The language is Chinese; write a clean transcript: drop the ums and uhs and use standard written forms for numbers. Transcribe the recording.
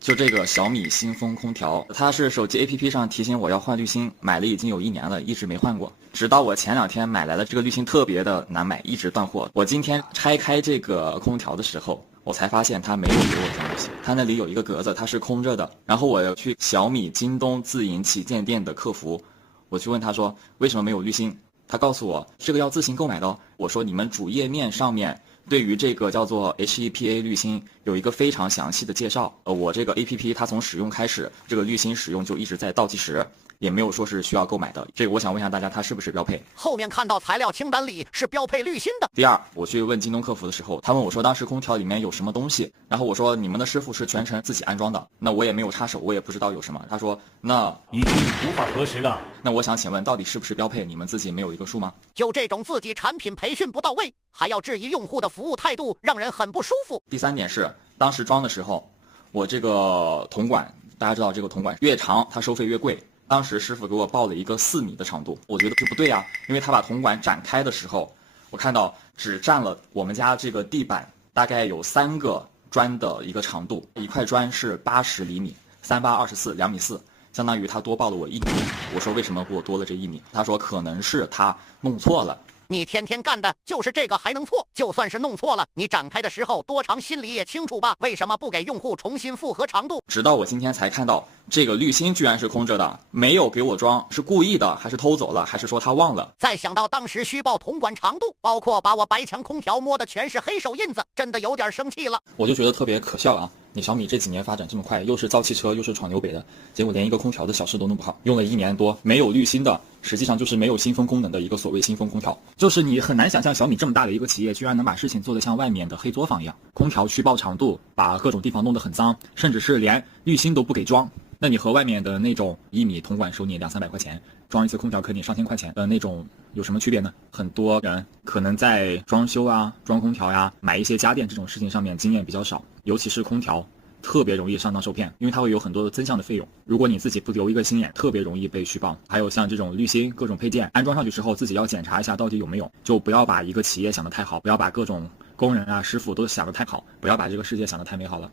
就这个小米新风空调，它是手机 APP 上提醒我要换滤芯，买了已经有1年了，一直没换过。直到我前2天买来的这个滤芯特别的难买，一直断货。我今天拆开这个空调的时候，我才发现它没有给我装滤芯，它那里有一个格子，它是空着的。然后我去小米、京东自营旗舰店的客服，我去问他说为什么没有滤芯，他告诉我这个要自行购买的哦。我说你们主页面上面对于这个叫做 HEPA 滤芯有一个非常详细的介绍。我这个 APP 它从使用开始，这个滤芯使用就一直在倒计时，也没有说是需要购买的。这个我想问一下大家，它是不是标配？后面看到材料清单里是标配滤芯的。第二，我去问京东客服的时候，他问我说当时空调里面有什么东西，然后我说你们的师傅是全程自己安装的，那我也没有插手，我也不知道有什么。他说那已经无法核实了。那我想请问到底是不是标配，你们自己没有一个数吗？就这种自己产品培训不到位，还要质疑用户的服务态度，让人很不舒服。第3点是当时装的时候，我这个铜管，大家知道这个铜管越长它收费越贵，当时师傅给我报了一个4米的长度，我觉得这不对啊，因为他把铜管展开的时候，我看到只占了我们家这个地板大概有3个砖的一个长度，一块砖是80厘米，3824，2.4米，相当于他多报了我1米。我说为什么给我多了这1米？他说可能是他弄错了。你天天干的就是这个还能错？就算是弄错了，你展开的时候多长心里也清楚吧？为什么不给用户重新复核长度？直到我今天才看到这个滤芯居然是空着的，没有给我装，是故意的还是偷走了，还是说他忘了？再想到当时虚报铜管长度，包括把我白墙空调摸的全是黑手印子，真的有点生气了。我就觉得特别可笑啊！你小米这几年发展这么快，又是造汽车又是闯纽北的，结果连一个空调的小事都弄不好，用了1年多，没有滤芯的，实际上就是没有新风功能的一个所谓新风空调。就是你很难想象小米这么大的一个企业，居然能把事情做得像外面的黑作坊一样，空调虚报长度，把各种地方弄得很脏，甚至是连滤芯都不给装。那你和外面的那种1米铜管收你200-300块钱，装一次空调可你上千块钱的那种有什么区别呢？很多人可能在装修啊、装空调呀、买一些家电这种事情上面经验比较少，尤其是空调特别容易上当受骗，因为它会有很多的增项的费用，如果你自己不留一个心眼，特别容易被虚报。还有像这种滤芯各种配件安装上去之后，自己要检查一下到底有没有，就不要把一个企业想得太好，不要把各种工人啊师傅都想得太好，不要把这个世界想得太美好了。